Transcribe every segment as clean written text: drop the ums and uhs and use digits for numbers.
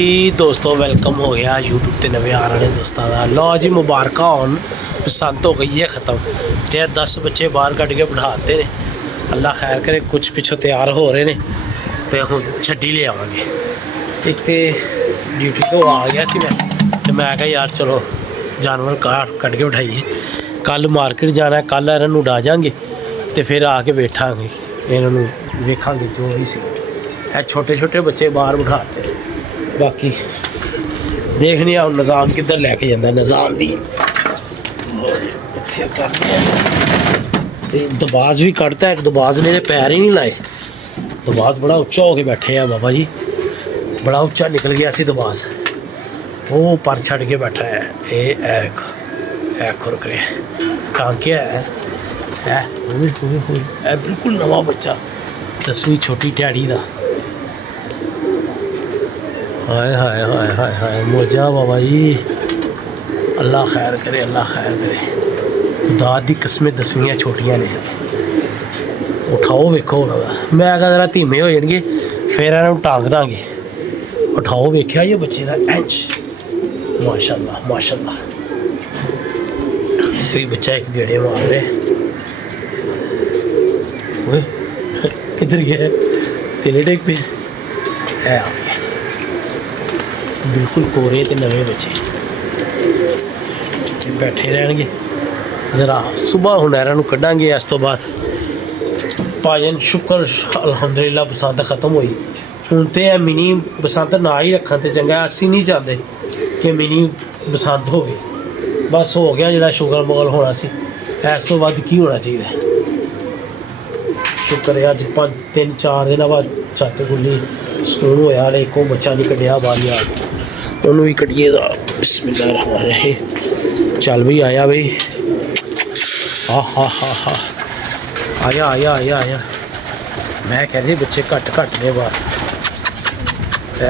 जी दोस्तों वेलकम हो गया यूट्यूब ते नवे आ रहे दोस्तों का। लो जी मुबारक होन, बसंत हो गई है ख़त्म। ते 10 बच्चे बाहर कट के बिठाते ने, अल्लाह खैर करे। कुछ पिछों तैयार हो रहे हैं तो हम छड्डी ले आवांगे। एक तो ड्यूटी तो आ गया सी मैं कहा यार चलो जानवर कट के बिठाइए। कल मार्केट जाना है, कल इन्हों उड़ा जाएंगे तो फिर आके बैठांगे, इन्हों वेखांगे जो भी सी। छोटे छोटे बच्चे बाहर बिठाते, बाकी देखने हम निज़ाम किधर लैके जाता। निज़ाम दी दबाज भी कटता है, दबाज ने पैर ही नहीं लाए। दबाज बड़ा उच्चा हो के बैठे हैं बाबा जी, बड़ा उच्चा निकल गया सी दबाज। वो पर छड़ के बैठा है। ये खुरकरे टांके है बिल्कुल नवा बच्चा, 10वीं छोटी डैडी का। हाय हाय हाय हाय हाय मोजा बाबा जी, अल्लाह खैर करे, अल्लाह खैर करे। खुदा दी किस्में 10वीं छोटियां ने। उठाओ वेखो, मैं अगर जरा धीमे हो जाएंगे फिर इन्हों टांग देंगे। उठाओ वेख्या ये बच्चे का इंच, माशाल्लाह माशाल्लाह। कोई बच्चा एक गेड़े मार रहे, किधर गया तेरे टेक पे है। बिल्कुल कोरे ते नवे बच्चे बैठे रहणगे। ज़रा सुबह हुण इन्हां नूं कड्डांगे। इस तो बाद भाजन शुक्र अलहमदुलिल्लाह बसंत ख़त्म हुई। हुण तो है मिनी बसंत ना ही रखन तो चंगा। असीं नहीं चाहते कि मिनी बसंत हो, बस हो गया जिहड़ा शुगर मुगल होना सी। इस तो वध की होना चाहिए। शुक्र है अज 3-4 दिन बाद छत्त खुली, सुकून होया। एक बच्चा नहीं कढ़िया बाहर यार, उन्होंने भी कढ़िए दा। बिस्मिल्लाह रहमान रहीम। चल भी आया भाई, हा आया आया आया आया। मैं कह रही बच्चे घट ने बाहर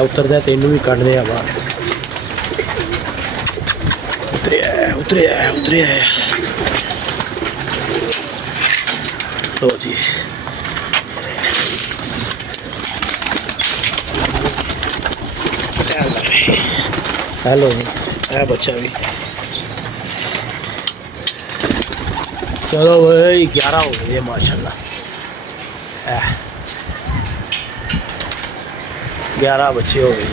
उतरदा, तेनों भी कढ़ने बाहर। उतरे लो जी। हेलो जी, है बच्चा भी। चलो भाई 11 हो गए माशाल्लाह। 11 बच्चे हो गए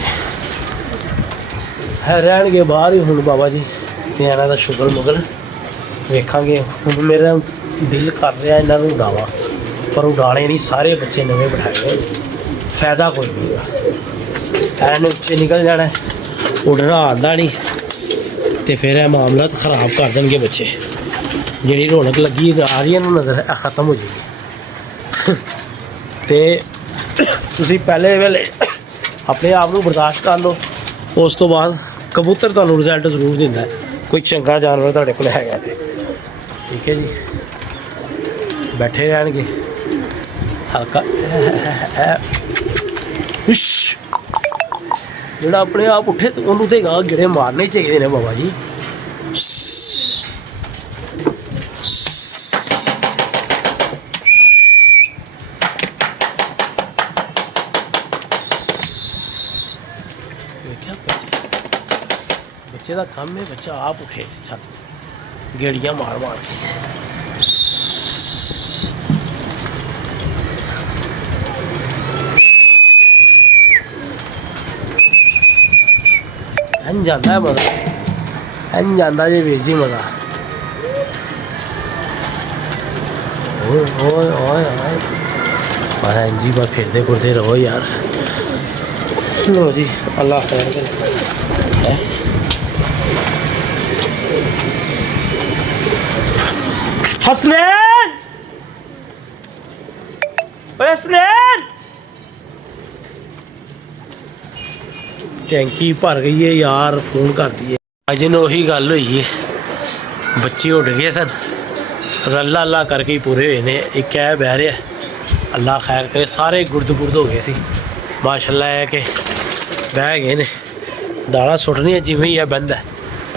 है, रहने बाहर ही हूँ बाबा जी। इन्हों का शुगर मुगल वेखांगे। हूँ मेरा दिल कर रहा इन्हों उड़ावा, पर उड़ाने नहीं। सारे बच्चे नवे बिठाए, फायदा कोई नहीं। इन्हें उच्चे निकल जाना, उड़ना आता नहीं तो फिर यह मामला तो ख़राब कर देंगे बच्चे। जी रौनक लगी आ रही है नज़र ख़त्म हो जाएगी। तो पहले वेले अपने आप को बर्दाश्त कर लो, उस तो बाद कबूतर तुहानू रिजल्ट जरूर दिंदा है। कोई चंगा जानवर तुहाडे कोल हैगा ते ठीक है जी। बैठे रहणगे हल्का जोड़ा अपने आप उठे तो उन्होंने तो गा गेड़े मारने चाहिए ने बाबा जी। बच्चे का काम है, बच्चा आप उठे छत गेड़ियाँ मार के। हन जाता है मज़ा, हन जाता जी वीर जी मज़ा। ओए जी बस फिरते फुरते रहो यार। लो जी अल्लाह खैर करे। हसनैन हसनैन, टैंकी भर गई है यार, फोन कर दिए। अजन उही गल हुई है, बच्चे उड़ गए सन, रला अल्लाह करके ही पूरे हुए ने। एक है बह रहा, अल्लाह खैर करे। सारे गुर्द गुर्द हो गए सी माशाल्लाह। है कि बह गए ने, दाड़ा सुटनी है जिमें ही है बंद है।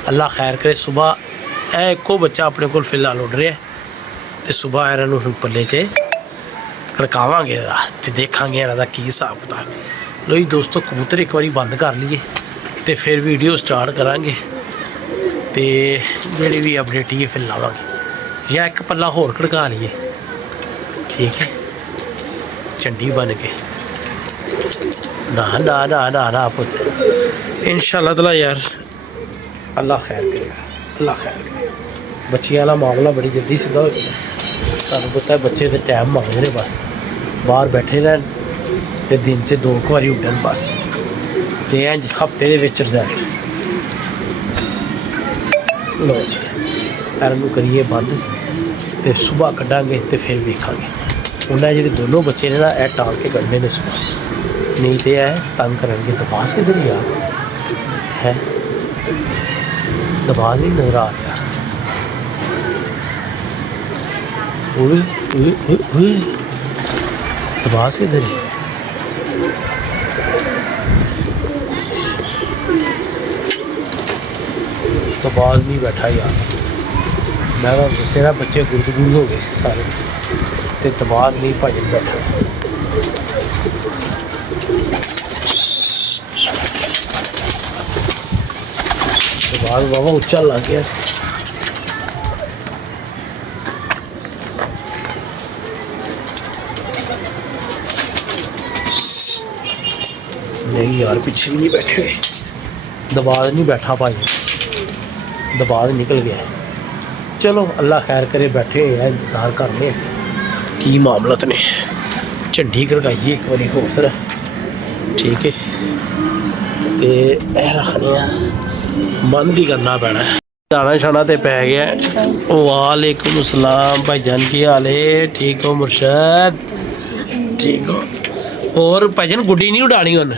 अल्लाह खैर करे। सुबह एको बच्चा अपने को फिलहाल उड़ रहा है, तो सुबह इन्हों पल्ले च खड़कावांगे तो देखांगे इन्हों का की हिसाब किताब। लो जी दोस्तों, कबूतर एक बारी बंद कर लीए तो फिर वीडियो स्टार्ट करांगे तो जी भी अपडेट ही फिर लावांगे, या एक पल्ला होर कड़का लीए। ठीक है, झंडी बन के ना ना ना ना ना पुत, इंशाल्लाह ताला यार अल्लाह खैर करेगा, अल्लाह खैर करेगा। बच्चियां वाला मामला बड़ी जल्दी सीधा हो गया, तुहानूं पता है बच्चे तो टाइम मांगते हैं, बस बाहर बैठे रहन तो दिन से 2 बारी उड्डन बस, तो इंज हफ्ते के रिजल्ट। लो जी एरनू करिए बंद तो सुबह कड्डांगे तो फिर वेखांगे। उन्हें जो दोनों बच्चे ने ना यह टाल के कढ़ने ने सुबह, नहीं तो यह तंग करेंगे। दबास किधर यार है, दबास नहीं नजर आ रहा। दबास किधर है, दबास नहीं बैठा यार। मैं दसे ना बच्चे गुरद हो गए सारे, तो दबास नहीं भजन बैठा। दबास बाबा उच्चा लग गया। नहीं यार पीछे भी नहीं बैठे, दबाज नहीं बैठा भाई, दबाज निकल गया। चलो अल्लाह खैर करे, बैठे हैं इंतज़ार करने की मामलत ने। झंडी करवाइए एक बारी होर, ठीक है, तो रखने बंद भी करना पैना। दाना शाना तो पै गया। वालेकुम अस्सलाम भाईजान, की हाल है? ठीक हो मुर्शद? ठीक हो। और भाईजान गुड्डी नहीं उड़ानी उन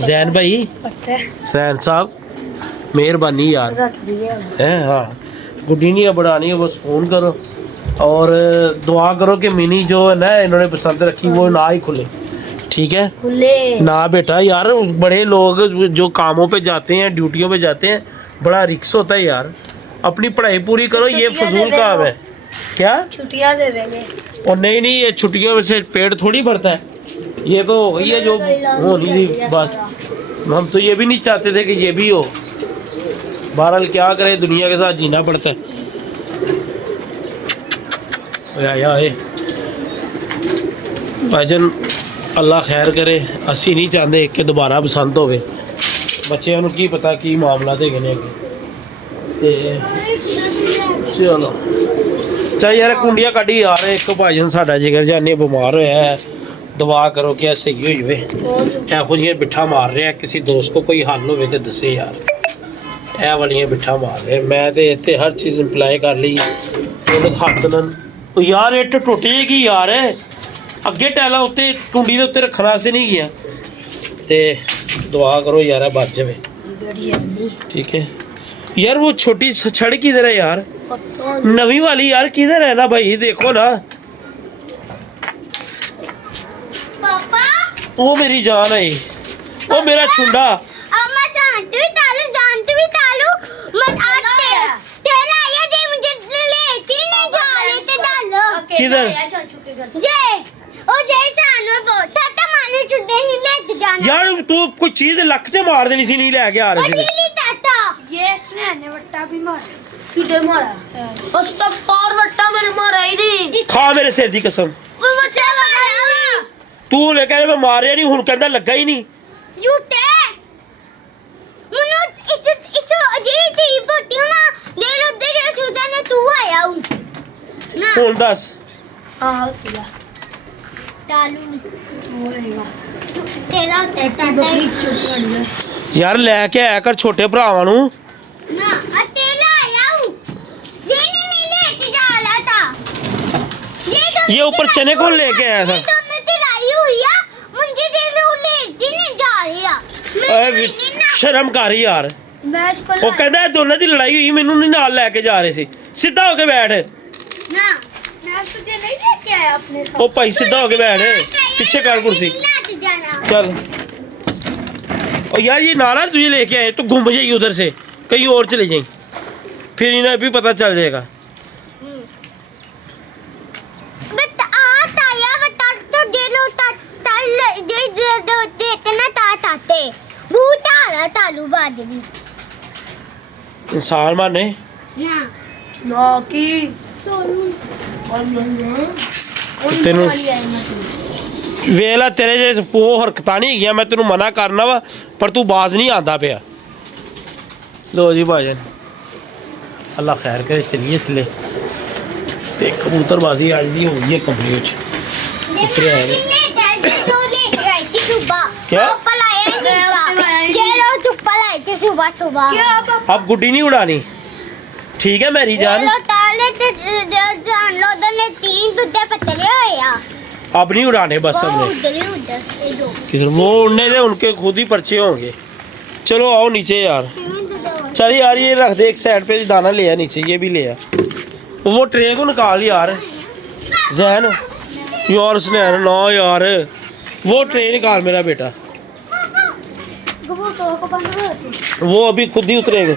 जैन भाई, जैन साहब मेहरबानी यार है। हाँ गुड्डी नहीं बढ़ानी है, बस फ़ोन करो और दुआ करो कि मिनी जो है ना इन्होंने पसंद रखी वो ना ही खुले। ठीक है ना बेटा यार, बड़े लोग जो कामों पे जाते हैं, ड्यूटियों पे जाते हैं, बड़ा रिक्स होता है यार। अपनी पढ़ाई पूरी करो, ये फजूल काम है। क्या छुट्टियां दे देंगे? और नहीं नहीं, ये छुट्टियों में से पेट थोड़ी भरता है, ये तो हो गई है जो होनी थी बस। हम तो ये भी नहीं चाहते थे कि ये भी हो, बहरहाल क्या करें, दुनिया के साथ जीना पड़ता है। भाईजान अल्लाह खैर करे, असी नहीं चाहते कि दोबारा बसंत हो, बच्चों की पता की मामला थे कहने चलो चाहे यार कुंडियाँ कढ़ी यार। एक भाईजान साडा जिगर जाने बीमार होया है, दुआ करो कि सही हो जाए। एहो जी बिठा मार रहे हैं, किसी दोस्त को कोई हल हो तो दसे यार। ਇਹ ਵਾਲੀਆਂ ਬਿਠਾ ਮਾਰ ਰਹੇ, मैं तो ਇੱਥੇ हर चीज़ इंप्लाई कर ली। हथ न यार ਇੱਟ टुट जाएगी यार, अगे टैला उत्ते कुंडी के उत्ते रखने वास्ते नहीं गया, तो दुआ करो यार बच जाए। ठीक है यार, वो छोटी सड़क किधर है यार, नवी वाली यार किधर है ना भाई, देखो ना। पापा वो मेरी जान है, वो मेरा छुंडा। किधर यार तू कोई चीज लक च मार देनी सी, नहीं लेके आ रहे थे। ये इसने ने वट्टा भी मारा। किधर मारा? उस तक पार वट्टा मैंने मारा ही नहीं। खा मेरे सिर दी कसम, तू लेके मैं मारिया नहीं, हुन कहंदा लगा ही नहीं। झूठे मनु इस अजी थी बोटियो ना देर उधर छुदा ने तू आया हूं ना। हुन दस हां तिला तालू होएगा तेरा तेता बकरी चुप कर ले यार, लेके आया कर छोटे भरावां नु ना। अकेला आया हूं, ये नहीं लेके जा रहा था। ये ऊपर चने कौन लेके आया था? तो लाई हुई है मुझे दे लो, लेके नहीं जा रही है। शर्म कर यार, वो कहता दोनों की लड़ाई हुई, मैनू नहीं नाल लेके जा रहे सी। सीधा होके बैठ ना, मैं तुझे नहीं लेके आया अपने साथ। ओ भाई सीधा होके बैठ, पीछे कर कुर्सी चल। और यार ये नाला तुझे लेके आए तो घूम जाएगी उधर से, कहीं और चले जाएगी, फिर इन्हें भी पता चल जाएगा। दे इतना ताते बूटा तालू बादली इंसान माने ना ਨਾ ਕੀ ਤੈਨੂੰ ਵੇਲਾ ਤੇਰੇ ਜੇ ਉਹ ਹਰਕਤਾਂ ਨਹੀਂ ਹੈਗੀਆਂ ਮੈਂ ਤੈਨੂੰ ਮਨਾ ਕਰਨਾ ਵਾ ਪਰ ਤੂੰ ਬਾਜ਼ ਨਹੀਂ ਆਂਦਾ ਪਿਆ ਲੋ ਜੀ ਭਾਜਨ ਅੱਲਾ ਖੈਰ ਕਰੇ ਚਲੀਏ ਥੱਲੇ ਤੇ ਕਬੂਤਰਬਾਜ਼ੀ ਅੱਜ ਦੀ ਹੋ ਗਈ ਹੈ ਕੰਪਲੀਟ ਉੱਤਰੇ ਆਏ ਨੇ क्या? सुबह सुबह ਕੀ ਆ ਪਾਪਾ अब गुड्डी नहीं उड़ानी ठीक है मेरी जान तीन दूधे पतले होया अब नहीं उड़ाने बस हमने उधर ही उधर ये दो किधर वो उड़ने दे उनके खुद ही पर्चे होंगे चलो आओ नीचे यार चल यार ये रख दे एक साइड पे दाना ले आ नीचे ये भी ले आ वो ट्रे को निकाल यार जैन यार उसने ना यार वो ट्रे निकाल मेरा बेटा ਕਬੂਤਰ ਕੋ ਬੰਦ ਕਰ वो अभी खुद ही उतरेगा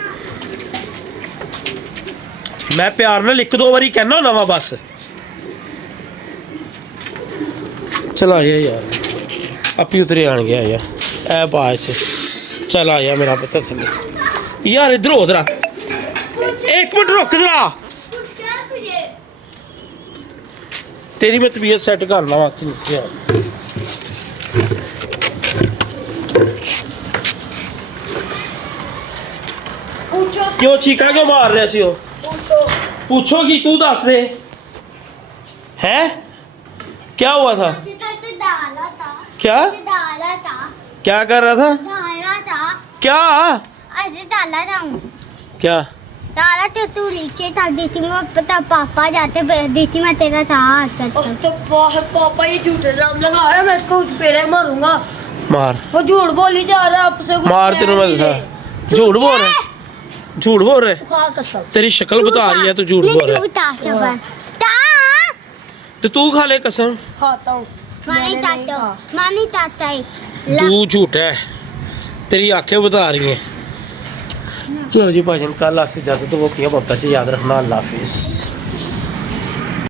मैं प्यार ਨਾਲ ਇੱਕ ਦੋ ਵਾਰੀ ਕਹਿਣਾ ਹੁੰਦਾ ਵਾ ਬਸ ਚਲ ਆਇਆ ਯਾਰ ਆਪੀ ਉਤਰੇ ਆਣ ਗਿਆ ਯਾਰ ਐ ਬਾਅਦ ਚ ਚਲ ਆਇਆ ਮੇਰਾ ਪੁੱਤਰ ਥੱਲੇ ਯਾਰ ਇਧਰ ਹੋ ਜਰਾ ਇੱਕ ਮਿੰਟ ਰੁਕ ਜਰਾ ਤੇਰੀ ਮੈਂ ਤਬੀਅਤ ਸੈੱਟ ਕਰਨਾ ਵਾ ਨੀਚੇ ਆ ਪੁੱਛੋ ਕਿਉਂ ਚੀਕਾ ਕਿਉਂ ਮਾਰ ਰਿਹਾ ਸੀ ਉਹ पूछो कि तू दस दे हैं क्या हुआ था डाला था क्या डाला था क्या कर रहा था डाला था क्या ऐसे डाला था क्या डाला तो तू नीचे डाल दी थी मैं पता पापा जाते दी थी मैं तेरा था उस तो बाहर पापा ये झूठे इल्जाम लगा रहा है मैं इसको उस पेड़े मारूंगा मार वो झूठ बोल ही जा रहा है आपसे कुछ मार तेरे मैं दसा झूठ बोल रहा है झूठ बोल रहे खा कसम तेरी शक्ल बता रही है तू झूठ बोल रहा है तो तू खा ले कसम खाता हूँ मानी ताता है तू झूठ है तेरी आंखें बता रही हैं चलो जी भाजन कल आस्ते इजाजत तो वो किया ममता जी याद रखना अल्लाह हाफिज़